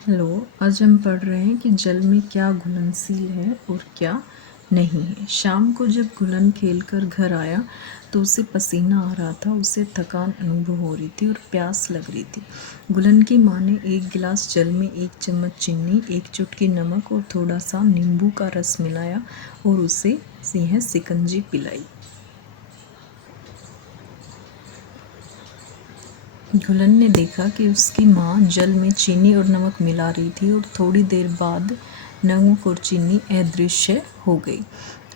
Hello, आज हम पढ़ रहे हैं कि जल में क्या घुलनशील है और क्या नहीं है। शाम को जब घुलन खेलकर घर आया तो उसे पसीना आ रहा था, उसे थकान अनुभव हो रही थी और प्यास लग रही थी। घुलन की माँ ने एक गिलास जल में 1 चम्मच चीनी, 1 चुटकी नमक और थोड़ा सा नींबू का रस मिलाया और उसे यह शिकंजी पिलाई। घुलन ने देखा कि उसकी माँ जल में चीनी और नमक मिला रही थी और थोड़ी देर बाद नमक और चीनी अदृश्य हो गई।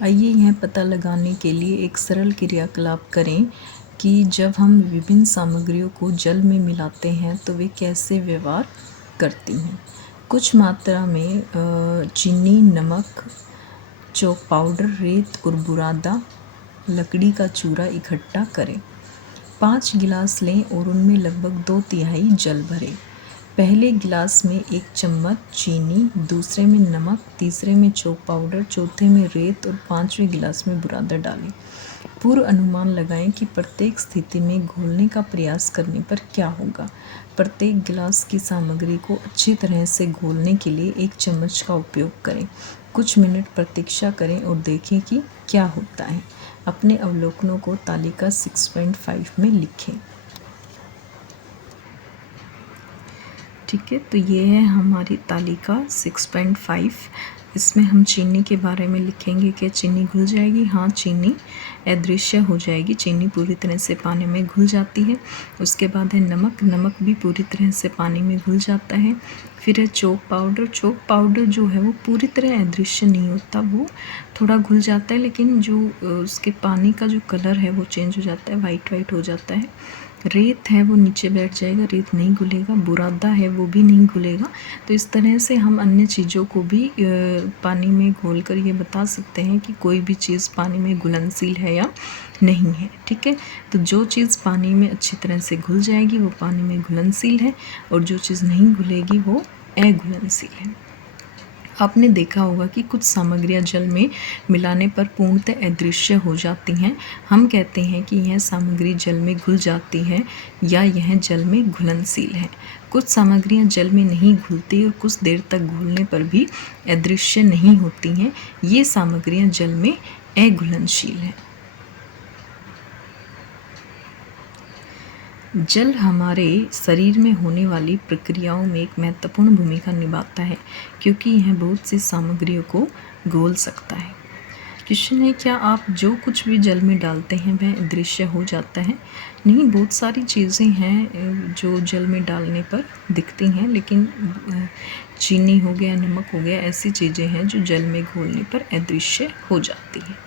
आइए यह पता लगाने के लिए एक सरल क्रियाकलाप करें कि जब हम विभिन्न सामग्रियों को जल में मिलाते हैं तो वे कैसे व्यवहार करती हैं। कुछ मात्रा में चीनी, नमक, चौक पाउडर, रेत और बुरादा लकड़ी का चूरा इकट्ठा करें। 5 गिलास लें और उनमें लगभग 2/3 जल भरें। पहले गिलास में 1 चम्मच चीनी, दूसरे में नमक, तीसरे में चौक पाउडर, चौथे में रेत और 5वें गिलास में बुरादा डालें। पूर्व अनुमान लगाएं कि प्रत्येक स्थिति में घोलने का प्रयास करने पर क्या होगा। प्रत्येक गिलास की सामग्री को अच्छी तरह से घोलने के लिए 1 चम्मच का उपयोग करें। कुछ मिनट प्रतीक्षा करें और देखें कि क्या होता है। अपने अवलोकनों को तालिका 6.5 में लिखें। ठीक है, तो ये है हमारी तालिका 6.5। इसमें हम चीनी के बारे में लिखेंगे कि चीनी घुल जाएगी। हाँ, चीनी अदृश्य हो जाएगी, चीनी पूरी तरह से पानी में घुल जाती है। उसके बाद है नमक, नमक भी पूरी तरह से पानी में घुल जाता है। फिर है चौक पाउडर, चौक पाउडर जो है वो पूरी तरह अदृश्य नहीं होता, वो थोड़ा घुल जाता है, लेकिन जो उसके पानी का जो कलर है वो चेंज हो जाता है, वाइट वाइट हो जाता है। रेत है वो नीचे बैठ जाएगा, रेत नहीं घुलेगा। बुरादा है वो भी नहीं घुलेगा। तो इस तरह से हम अन्य चीज़ों को भी पानी में घोलकर ये बता सकते हैं कि कोई भी चीज़ पानी में घुलनशील है या नहीं है। ठीक है, तो जो चीज़ पानी में अच्छी तरह से घुल जाएगी वो पानी में घुलनशील है और जो चीज़ नहीं घुलेगी वो अघुलनशील है। आपने देखा होगा कि कुछ सामग्रियां जल में मिलाने पर पूर्णतः अदृश्य हो जाती हैं। हम कहते हैं कि यह सामग्री जल में घुल जाती है या यह जल में घुलनशील है। कुछ सामग्रियां जल में नहीं घुलती और कुछ देर तक घुलने पर भी अदृश्य नहीं होती हैं। ये सामग्रियां जल में अघुलनशील हैं। जल हमारे शरीर में होने वाली प्रक्रियाओं में एक महत्वपूर्ण भूमिका निभाता है, क्योंकि यह बहुत सी सामग्रियों को घोल सकता है। क्वेश्चन है, क्या आप जो कुछ भी जल में डालते हैं वह अदृश्य हो जाता है? नहीं, बहुत सारी चीज़ें हैं जो जल में डालने पर दिखती हैं, लेकिन चीनी हो गया, नमक हो गया, ऐसी चीज़ें हैं जो जल में घोलने पर अदृश्य हो जाती हैं।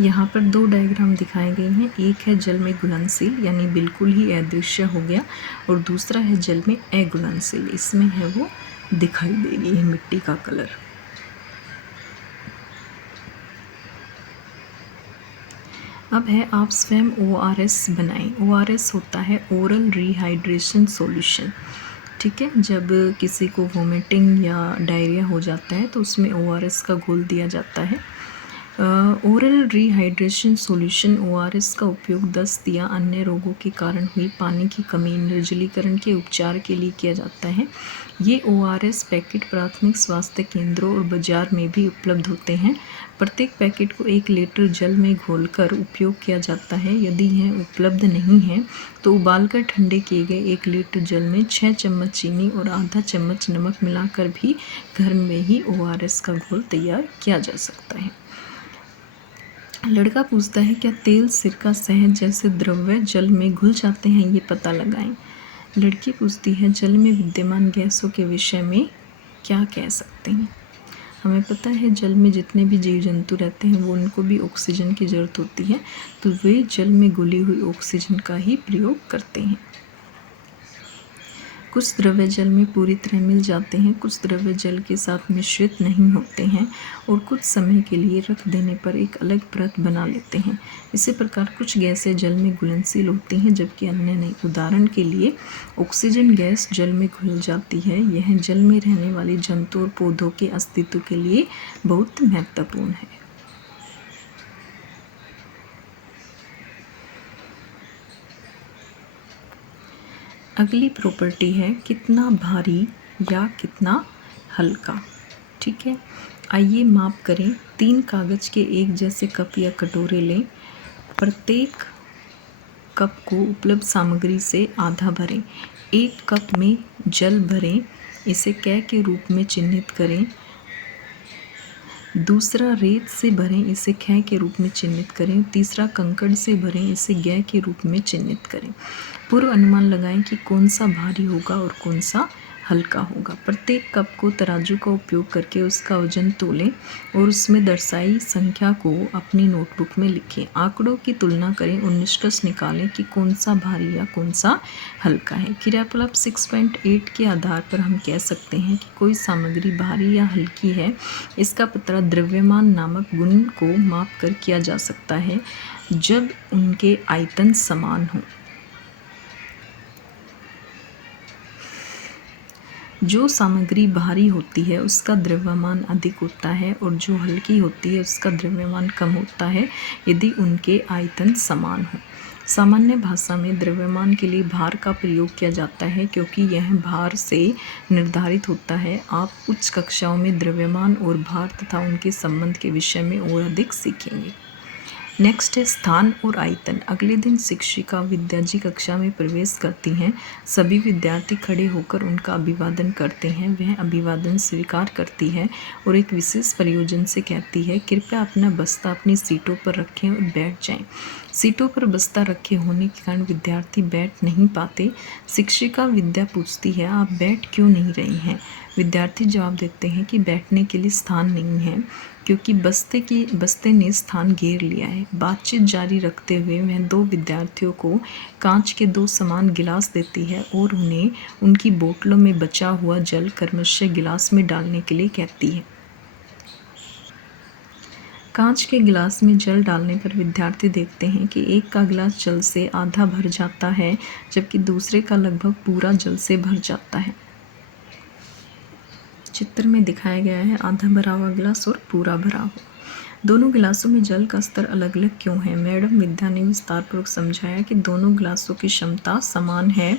यहाँ पर 2 डायग्राम दिखाए गए हैं। एक है जल में घुलनशील यानी बिल्कुल ही अदृश्य हो गया, और दूसरा है जल में अघुलनशील। इसमें है वो दिखाई देगी है मिट्टी का कलर। अब है आप स्वयं ORS बनाएं। ORS होता है ओरल रिहाइड्रेशन सॉल्यूशन। ठीक है, जब किसी को वोमिटिंग या डायरिया हो जाता है तो उसमें ORS का घोल दिया जाता है। ओरल रिहाइड्रेशन सॉल्यूशन ORS का उपयोग दस्त या अन्य रोगों के कारण हुई पानी की कमी, निर्जलीकरण के उपचार के लिए किया जाता है। ये ORS पैकेट प्राथमिक स्वास्थ्य केंद्रों और बाजार में भी उपलब्ध होते हैं। प्रत्येक पैकेट को 1 लीटर जल में घोलकर उपयोग किया जाता है। यदि यह उपलब्ध नहीं है तो उबालकर ठंडे किए गए 1 लीटर जल में 6 चम्मच चीनी और आधा चम्मच नमक मिलाकर भी घर में ही ORS का घोल तैयार किया जा सकता है। लड़का पूछता है, क्या तेल, सिरका, शहद जैसे द्रव्य जल में घुल जाते हैं? ये पता लगाएं। लड़की पूछती है, जल में विद्यमान गैसों के विषय में क्या कह सकते हैं? हमें पता है जल में जितने भी जीव जंतु रहते हैं वो उनको भी ऑक्सीजन की ज़रूरत होती है, तो वे जल में घुली हुई ऑक्सीजन का ही प्रयोग करते हैं। कुछ द्रव्य जल में पूरी तरह मिल जाते हैं, कुछ द्रव्य जल के साथ मिश्रित नहीं होते हैं और कुछ समय के लिए रख देने पर एक अलग परत बना लेते हैं। इसी प्रकार कुछ गैसें जल में घुलनशील होती हैं जबकि अन्य नहीं। उदाहरण के लिए ऑक्सीजन गैस जल में घुल जाती है। यह जल में रहने वाले जंतु और पौधों के अस्तित्व के लिए बहुत महत्वपूर्ण है। अगली प्रॉपर्टी है कितना भारी या कितना हल्का। ठीक है, आइए माप करें। 3 कागज़ के एक जैसे कप या कटोरे लें। प्रत्येक कप को उपलब्ध सामग्री से आधा भरें। 1 कप में जल भरें, इसे कै के रूप में चिह्नित करें। दूसरा रेत से भरें, इसे ख के रूप में चिह्नित करें। तीसरा कंकड़ से भरें, इसे ग के रूप में चिह्नित करें। पूर्व अनुमान लगाएं कि कौन सा भारी होगा और कौन सा हल्का होगा। प्रत्येक कप को तराजू का उपयोग करके उसका वजन तोलें और उसमें दर्शाई संख्या को अपनी नोटबुक में लिखें। आंकड़ों की तुलना करें और निष्कर्ष निकालें कि कौन सा भारी या कौन सा हल्का है। क्रियाकलाप 6.8 के आधार पर हम कह सकते हैं कि कोई सामग्री भारी या हल्की है। इसका पता द्रव्यमान नामक गुण को माप कर किया जा सकता है जब उनके आयतन समान हों। जो सामग्री भारी होती है उसका द्रव्यमान अधिक होता है और जो हल्की होती है उसका द्रव्यमान कम होता है यदि उनके आयतन समान हो। सामान्य भाषा में द्रव्यमान के लिए भार का प्रयोग किया जाता है क्योंकि यह भार से निर्धारित होता है। आप उच्च कक्षाओं में द्रव्यमान और भार तथा उनके संबंध के विषय में और अधिक सीखेंगे। नेक्स्ट है स्थान और आयतन। अगले दिन शिक्षिका विद्या जी कक्षा में प्रवेश करती हैं। सभी विद्यार्थी खड़े होकर उनका अभिवादन करते हैं। वह अभिवादन स्वीकार करती है और एक विशेष प्रयोजन से कहती है, कृपया अपना बस्ता अपनी सीटों पर रखें और बैठ जाएं। सीटों पर बस्ता रखे होने के कारण विद्यार्थी बैठ नहीं पाते। शिक्षिका विद्या पूछती है, आप बैठ क्यों नहीं रही हैं? विद्यार्थी जवाब देते हैं कि बैठने के लिए स्थान नहीं है क्योंकि बस्ते ने स्थान घेर लिया है। बातचीत जारी रखते हुए वह 2 विद्यार्थियों को कांच के 2 समान गिलास देती है और उन्हें उनकी बोतलों में बचा हुआ जल क्रमशः गिलास में डालने के लिए कहती है। कांच के गिलास में जल डालने पर विद्यार्थी देखते हैं कि एक का गिलास जल से आधा भर जाता है जबकि दूसरे का लगभग पूरा जल से भर जाता है। चित्र में दिखाया गया है आधा भरा हुआ गिलास और पूरा भरा हुआ। दोनों गिलासों में जल का स्तर अलग अलग क्यों है? मैडम विद्या ने विस्तारपूर्वक समझाया कि दोनों गिलासों की क्षमता समान है।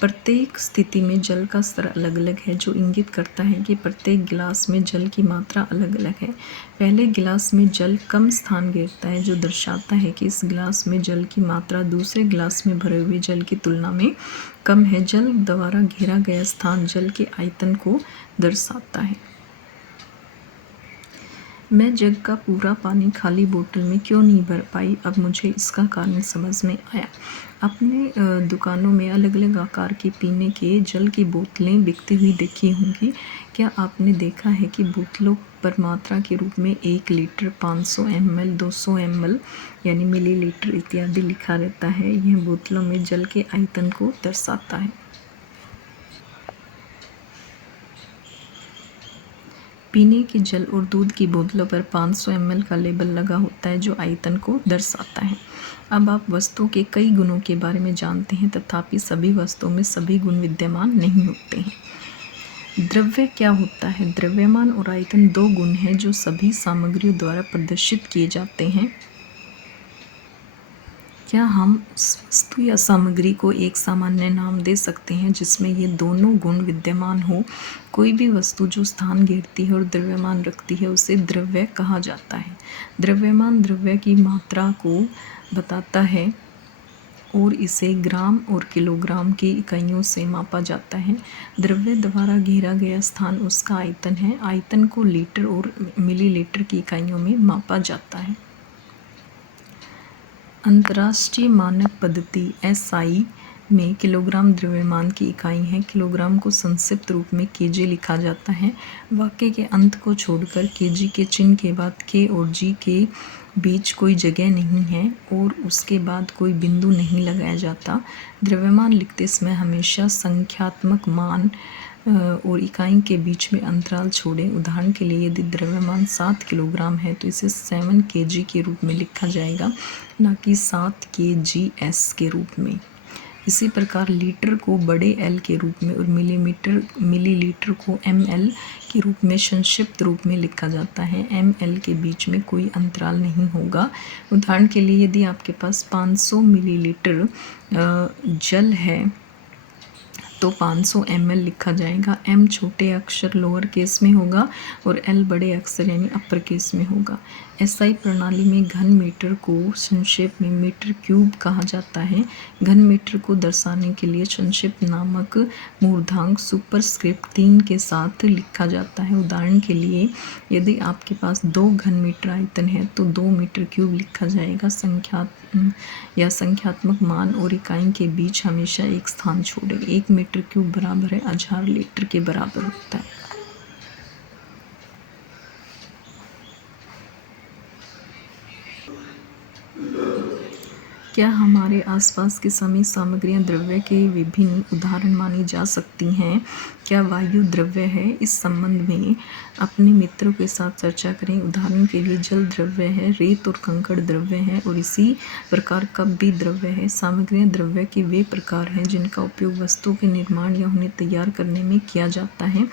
प्रत्येक स्थिति में जल का स्तर अलग अलग है जो इंगित करता है कि प्रत्येक गिलास में जल की मात्रा अलग अलग है। पहले गिलास में जल कम स्थान घेरता है जो दर्शाता है कि इस गिलास में जल की मात्रा दूसरे गिलास में भरे हुए जल की तुलना में कम है। जल द्वारा घेरा गया स्थान जल के आयतन को दर्शाता है। मैं जग का पूरा पानी खाली बोतल में क्यों नहीं भर पाई? अब मुझे इसका कारण समझ में आया। अपने दुकानों में अलग अलग आकार के पीने के जल की बोतलें बिकती हुई देखी होंगी। क्या आपने देखा है कि बोतलों पर मात्रा के रूप में 1 लीटर, 500 ml, 200 ml यानी मिलीलीटर इत्यादि लिखा रहता है? यह बोतलों में जल के आयतन को दर्शाता है। पीने के जल और दूध की बोतलों पर 500 ml का लेबल लगा होता है जो आयतन को दर्शाता है। अब आप वस्तुओं के कई गुणों के बारे में जानते हैं, तथापि सभी वस्तुओं में सभी गुण विद्यमान नहीं होते हैं। द्रव्य क्या होता है? द्रव्यमान और आयतन 2 गुण हैं जो सभी सामग्रियों द्वारा प्रदर्शित किए जाते हैं। क्या हम उस वस्तु या सामग्री को एक सामान्य नाम दे सकते हैं जिसमें ये दोनों गुण विद्यमान हो? कोई भी वस्तु जो स्थान घेरती है और द्रव्यमान रखती है उसे द्रव्य कहा जाता है। द्रव्यमान द्रव्य की मात्रा को बताता है और इसे ग्राम और किलोग्राम की इकाइयों से मापा जाता है। द्रव्य द्वारा घेरा गया स्थान उसका आयतन है। आयतन को लीटर और मिलीलीटर की इकाइयों में मापा जाता है। अंतर्राष्ट्रीय मानक पद्धति SI में किलोग्राम द्रव्यमान की इकाई है। किलोग्राम को संक्षिप्त रूप में केजी लिखा जाता है। वाक्य के अंत को छोड़कर केजी के चिन्ह के बाद के और जी के बीच कोई जगह नहीं है और उसके बाद कोई बिंदु नहीं लगाया जाता। द्रव्यमान लिखते समय हमेशा संख्यात्मक मान और इकाई के बीच में अंतराल छोड़ें। उदाहरण के लिए यदि द्रव्यमान 7 किलोग्राम है तो इसे 7 kg के रूप में लिखा जाएगा, न कि 7 kgs के रूप में। इसी प्रकार लीटर को बड़े L के रूप में और मिलीलीटर को ml के रूप में संक्षिप्त रूप में लिखा जाता है। ml के बीच में कोई अंतराल नहीं होगा। उदाहरण के लिए यदि आपके पास 500 मिलीलीटर जल है तो 500 ml लिखा जाएगा। m छोटे अक्षर लोअर केस में होगा और l बड़े अक्षर यानी अपर केस में होगा। एसआई प्रणाली में घन मीटर को संक्षेप में मीटर क्यूब कहा जाता है। घन मीटर को दर्शाने के लिए संक्षिप्त नामक मूर्धांक सुपरस्क्रिप्ट 3 के साथ लिखा जाता है। उदाहरण के लिए यदि आपके पास 2 घन मीटर आयतन है तो 2 मीटर क्यूब लिखा जाएगा। संख्यात्मक मान और इकाई के बीच हमेशा एक स्थान छोड़े। 1 मीटर क्यूब बराबर है 1000 लीटर के बराबर होता है। क्या हमारे आसपास की सभी सामग्रियां द्रव्य के विभिन्न उदाहरण मानी जा सकती हैं? क्या वायु द्रव्य है? इस संबंध में अपने मित्रों के साथ चर्चा करें। उदाहरण के लिए जल द्रव्य है, रेत और कंकड़ द्रव्य है और इसी प्रकार कप भी द्रव्य है। सामग्रियां द्रव्य के वे प्रकार हैं जिनका उपयोग वस्तुओं के निर्माण या उन्हें तैयार करने में किया जाता है।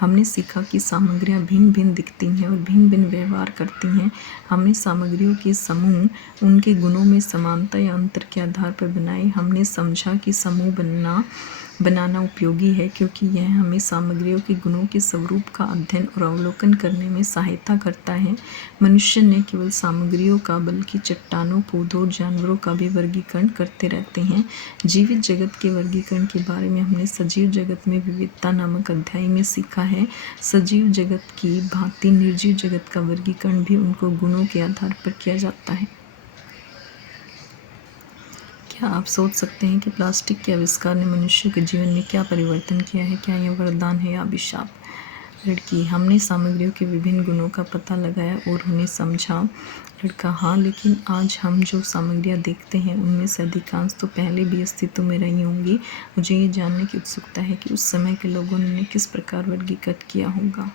हमने सीखा कि सामग्रियां भिन्न भिन्न दिखती हैं और भिन्न भिन्न व्यवहार करती हैं। हमने सामग्रियों के समूह उनके गुणों में समानता या अंतर के आधार पर बनाए। हमने समझा कि समूह बनाना उपयोगी है क्योंकि यह हमें सामग्रियों के गुणों के स्वरूप का अध्ययन और अवलोकन करने में सहायता करता है। मनुष्य न केवल सामग्रियों का बल्कि चट्टानों, पौधों और जानवरों का भी वर्गीकरण करते रहते हैं। जीवित जगत के वर्गीकरण के बारे में हमने सजीव जगत में विविधता नामक अध्याय में सीखा है। सजीव जगत की भांति निर्जीव जगत का वर्गीकरण भी उनको गुणों के आधार पर किया जाता है। क्या आप सोच सकते हैं कि प्लास्टिक के आविष्कार ने मनुष्य के जीवन में क्या परिवर्तन किया है? क्या यह वरदान है या अभिशाप? लड़की, हमने सामग्रियों के विभिन्न गुणों का पता लगाया और उन्हें समझा। लड़का, हाँ, लेकिन आज हम जो सामग्रियाँ देखते हैं उनमें से अधिकांश तो पहले भी अस्तित्व में रही होंगी। मुझे ये जानने की उत्सुकता है कि उस समय के लोगों ने किस प्रकार वर्गीकृत किया होगा।